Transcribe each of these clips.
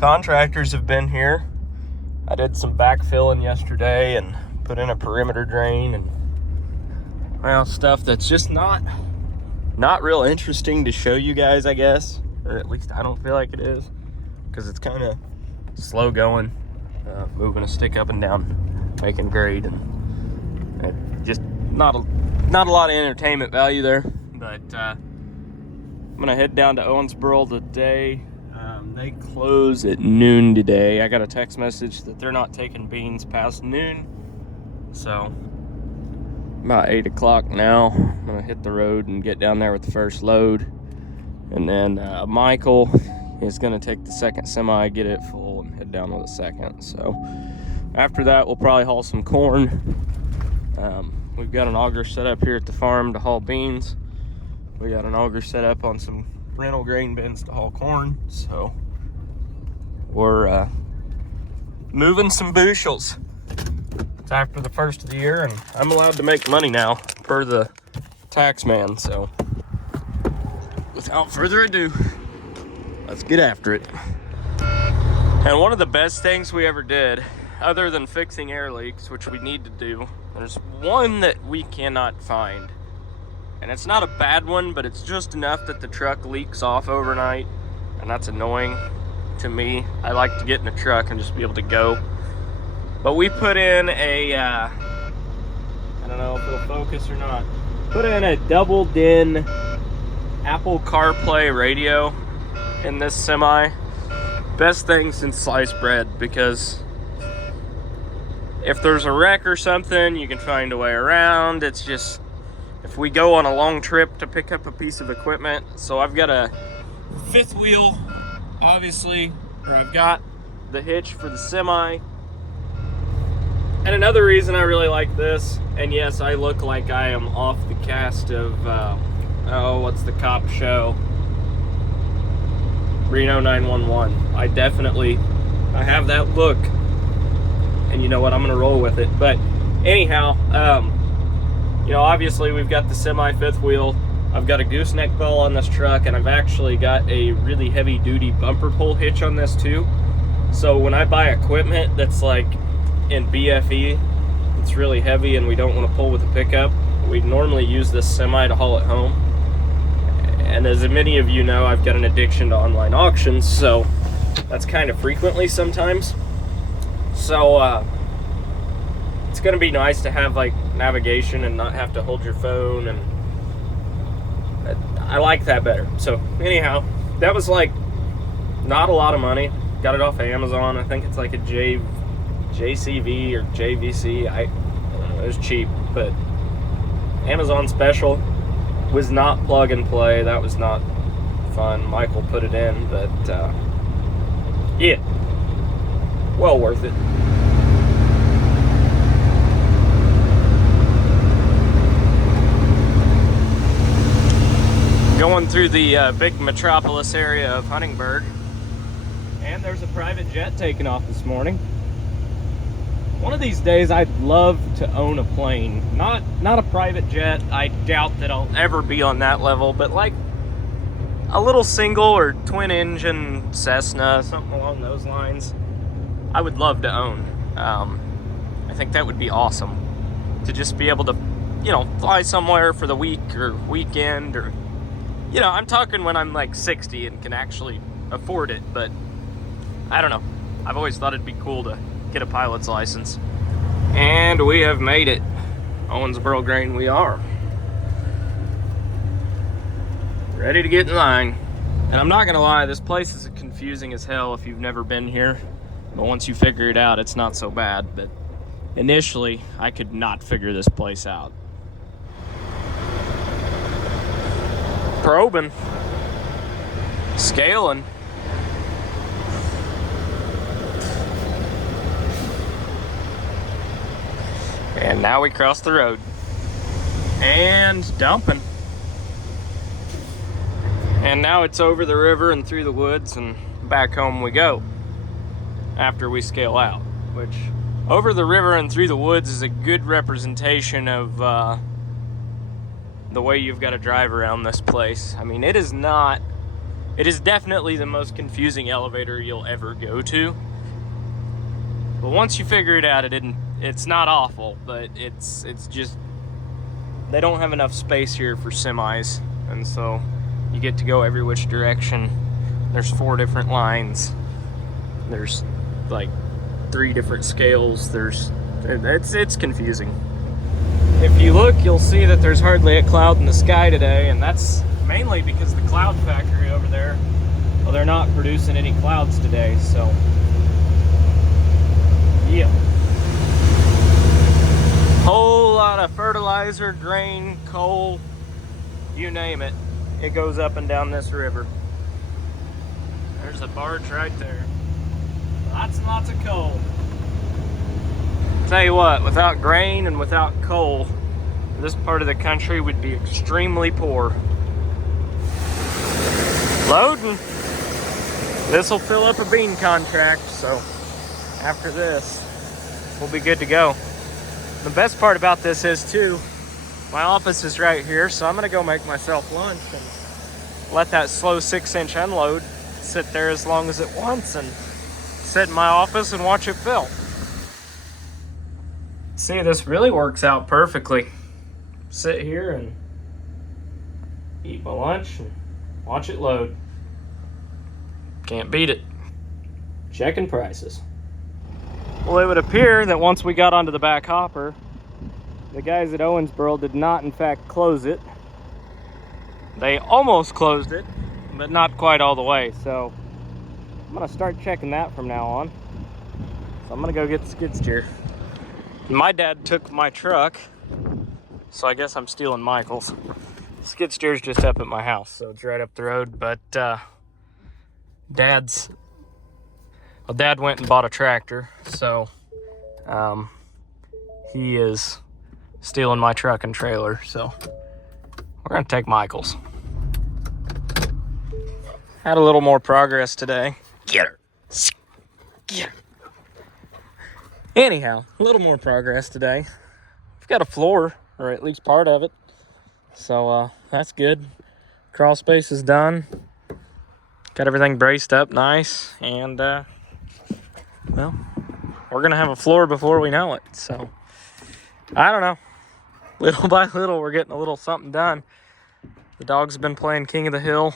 Contractors have been here. I did some backfilling yesterday and put in a perimeter drain and, well, stuff that's just not real interesting to show you guys, I guess. Or at least I don't feel like it is, because it's kind of slow going, moving a stick up and down, making grade, and just not a lot of entertainment value there. But I'm gonna head down to Owensboro today. They close at noon today. I got a text message that they're not taking beans past noon, so about 8 o'clock now. I'm gonna hit the road and get down there with the first load, and then Michael is gonna take the second semi, get it full, and head down with the second. So after that, we'll probably haul some corn. We've got an auger set up here at the farm to haul beans. We got an auger set up on some rental grain bins to haul corn. So we're moving some bushels. It's after the first of the year, and I'm allowed to make money now per the tax man. So without further ado, let's get after it. And one of the best things we ever did, other than fixing air leaks, which we need to do, there's one that we cannot find. And it's not a bad one, but it's just enough that the truck leaks off overnight, and that's annoying to me. I like to get in the truck and just be able to go. But we put in a, I don't know if it'll focus or not, put in a double DIN Apple CarPlay radio in this semi. Best thing since sliced bread, because if there's a wreck or something, you can find a way around. It's just, if we go on a long trip to pick up a piece of equipment, so I've got a fifth wheel, obviously, where I've got the hitch for the semi. And another reason I really like this, and yes, I look like I am off the cast of, what's the cop show? Reno 911. I have that look, and you know what, I'm gonna roll with it. But anyhow, you know, obviously we've got the semi fifth wheel. I've got a gooseneck ball on this truck, and I've actually got a really heavy duty bumper pull hitch on this too. So when I buy equipment that's like in BFE, it's really heavy and we don't want to pull with a pickup, we normally use this semi to haul it home. And as many of you know, I've got an addiction to online auctions, so that's kind of frequently sometimes. So it's gonna be nice to have like navigation and not have to hold your phone, and I like that better. So anyhow, that was like not a lot of money. Got it off of Amazon. I think it's like a JCV or JVC. I don't know, it was cheap, but Amazon special. Was not plug and play. That was not fun. Michael put it in, but yeah, well worth it. Going through the big metropolis area of Huntingburg, and there's a private jet taking off this morning. One of these days, I'd love to own a plane. Not a private jet. I doubt that I'll ever be on that level, but like a little single or twin engine Cessna, something along those lines, I would love to own. I think that would be awesome to just be able to, you know, fly somewhere for the week or weekend, or, you know, I'm talking when I'm like 60 and can actually afford it, but I don't know. I've always thought it'd be cool to get a pilot's license. And we have made it. Owensboro Grain we are. Ready to get in line. And I'm not gonna lie, this place is confusing as hell if you've never been here. But once you figure it out, it's not so bad. But initially, I could not figure this place out. Probing. Scaling. And now we cross the road. And dumping. And now it's over the river and through the woods and back home we go after we scale out. Which, over the river and through the woods is a good representation of the way you've got to drive around this place. I mean, it is not It is definitely the most confusing elevator you'll ever go to. But once you figure it out, it's not awful, but it's just, they don't have enough space here for semis, and so you get to go every which direction. There's 4 different lines. There's like 3 different scales. It's confusing. If you look, you'll see that there's hardly a cloud in the sky today, and that's mainly because the cloud factory over there, well, they're not producing any clouds today, so yeah. Whole lot of fertilizer, grain, coal, you name it. It goes up and down this river. There's a barge right there. Lots and lots of coal. Tell you what, without grain and without coal, this part of the country would be extremely poor. Loading. This will fill up a bean contract, so after this, we'll be good to go. The best part about this is too, my office is right here, so I'm gonna go make myself lunch and let that slow 6-inch unload sit there as long as it wants and sit in my office and watch it fill. See, this really works out perfectly. Sit here and eat my lunch and watch it load. Can't beat it. Checking prices. Well, it would appear that once we got onto the back hopper, the guys at Owensboro did not in fact close it. They almost closed it, but not quite all the way, so I'm gonna start checking that from now on. So I'm gonna go get the skid steer. My dad took my truck, so I guess I'm stealing Michael's. Skid steer's just up at my house, so it's right up the road, but Dad went and bought a tractor, so he is stealing my truck and trailer, so we're gonna take Michael's. Had a little more progress today. Get her. Get her. Anyhow, a little more progress today. We've got a floor, or at least part of it, so that's good. Crawl space is done. Got everything braced up nice, and well, we're gonna have a floor before we know it, so I don't know. Little by little, we're getting a little something done. The dogs have been playing King of the Hill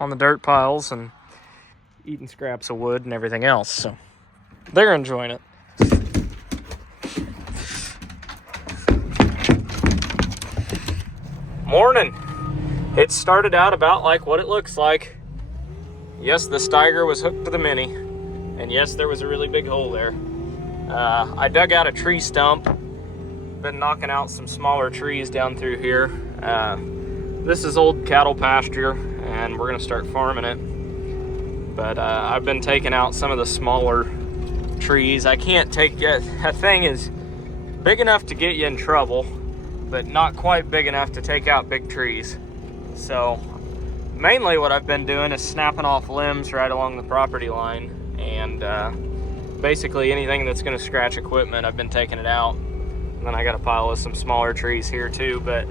on the dirt piles and eating scraps of wood and everything else, so they're enjoying it. Morning. It started out about like what it looks like. Yes, the Steiger was hooked to the Mini, and yes, there was a really big hole there. I dug out a tree stump, been knocking out some smaller trees down through here. This is old cattle pasture, and we're gonna start farming it. But I've been taking out some of the smaller trees. I can't take it. That thing is big enough to get you in trouble, but not quite big enough to take out big trees. So mainly what I've been doing is snapping off limbs right along the property line, and basically anything that's going to scratch equipment, I've been taking it out. And then I got a pile of some smaller trees here too, but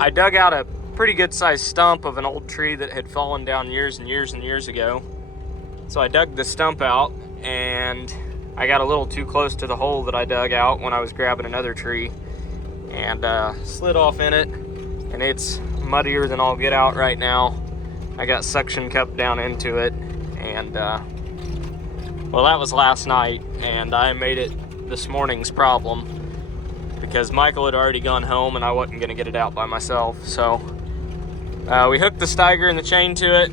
I dug out a pretty good sized stump of an old tree that had fallen down years and years and years ago. So I dug the stump out, and I got a little too close to the hole that I dug out when I was grabbing another tree, and slid off in it, and it's muddier than all get out right now. I got suction cup down into it, and well, that was last night, and I made it this morning's problem because Michael had already gone home and I wasn't gonna get it out by myself. So we hooked the Steiger and the chain to it.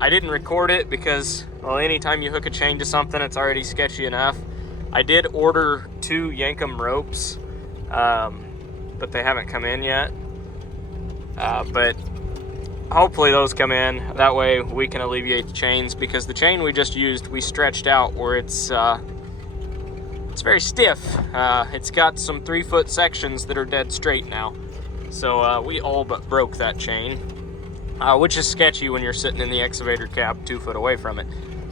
I didn't record it because, well, anytime you hook a chain to something, it's already sketchy enough. I did order 2 Yankum ropes, but they haven't come in yet. But hopefully those come in. That way we can alleviate the chains, because the chain we just used, we stretched out where it's very stiff. It's got some 3-foot sections that are dead straight now. So we all but broke that chain, which is sketchy when you're sitting in the excavator cab 2 foot away from it.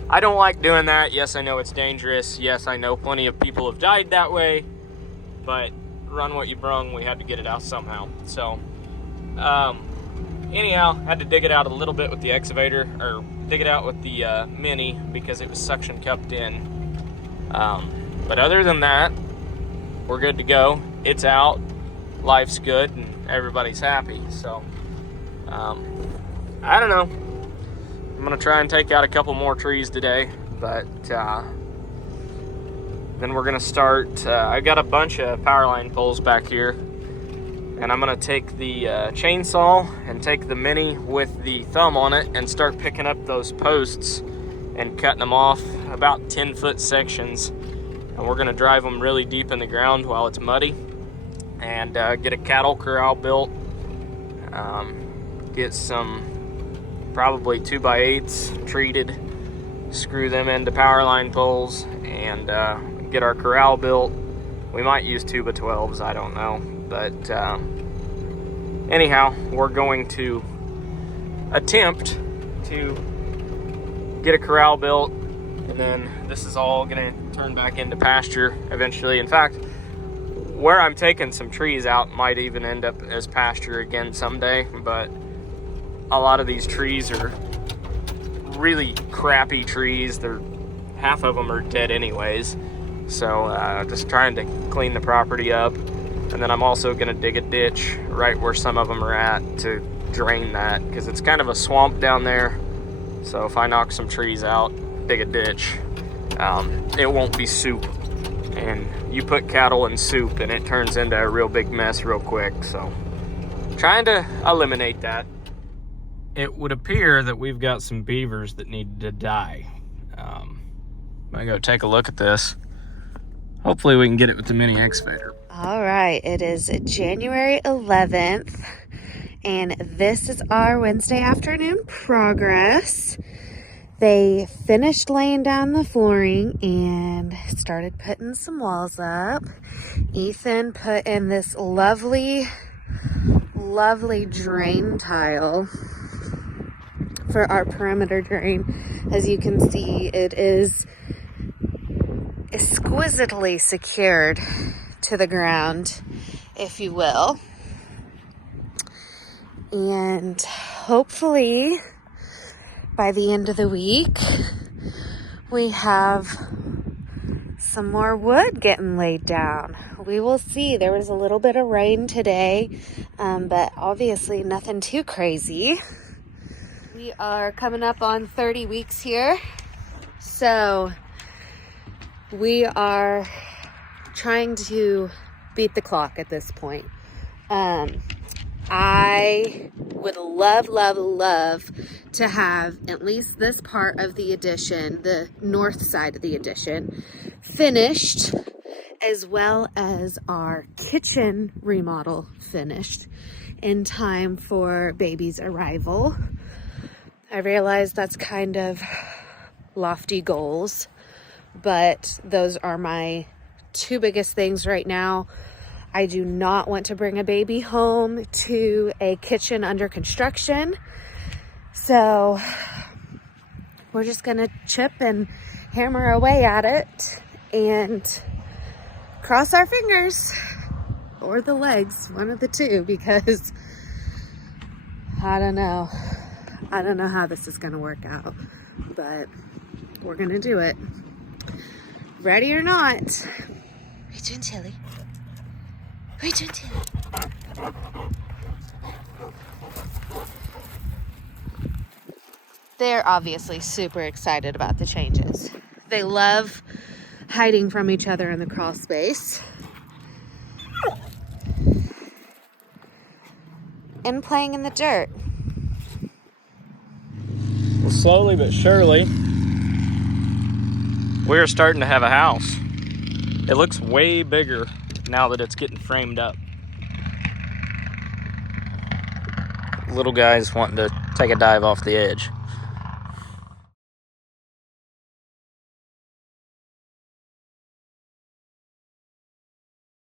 I don't like doing that. Yes, I know it's dangerous. Yes, I know plenty of people have died that way, but run what you brung, we had to get it out somehow. So anyhow, had to dig it out a little bit with the excavator, or dig it out with the Mini, because it was suction cupped in. But other than that, we're good to go. It's out, life's good, and everybody's happy. So I don't know, I'm gonna try and take out a couple more trees today, but then we're gonna start. I've got a bunch of power line poles back here, and I'm gonna take the chainsaw and take the Mini with the thumb on it and start picking up those posts and cutting them off about 10-foot sections. And we're gonna drive them really deep in the ground while it's muddy, and get a cattle corral built. Get some probably 2x8s treated, screw them into power line poles, and get our corral built. We might use 2x12s, I don't know. But anyhow, we're going to attempt to get a corral built, and then this is all gonna turn back into pasture eventually. In fact, where I'm taking some trees out might even end up as pasture again someday, but a lot of these trees are really crappy trees. Half of them are dead anyways. So just trying to clean the property up. And then I'm also gonna dig a ditch right where some of them are at to drain that, because it's kind of a swamp down there. So if I knock some trees out, dig a ditch, it won't be soup. And you put cattle in soup and it turns into a real big mess real quick. So trying to eliminate that. It would appear that we've got some beavers that need to die. I'm gonna go take a look at this. Hopefully we can get it with the Mini excavator. All right, it is January 11th, and this is our Wednesday afternoon progress. They finished laying down the flooring and started putting some walls up. Ethan put in this lovely drain tile for our perimeter drain. As you can see, it is exquisitely secured to the ground, if you will. And hopefully by the end of the week, we have some more wood getting laid down. We will see. There was a little bit of rain today, but obviously nothing too crazy. We are coming up on 30 weeks here, so we are trying to beat the clock at this point. I would love to have at least this part of the addition, the north side of the addition, finished, as well as our kitchen remodel finished in time for baby's arrival. I realize that's kind of lofty goals, but those are my two biggest things right now. I do not want to bring a baby home to a kitchen under construction. So we're just gonna chip and hammer away at it and cross our fingers, or the legs, one of the two, because I don't know how this is gonna work out, but we're gonna do it. Ready or not. What are you doing, Tilly? What are you doing, Tilly? They're obviously super excited about the changes. They love hiding from each other in the crawl space and playing in the dirt. Well, slowly but surely, we're starting to have a house. It looks way bigger now that it's getting framed up. Little guy's wanting to take a dive off the edge.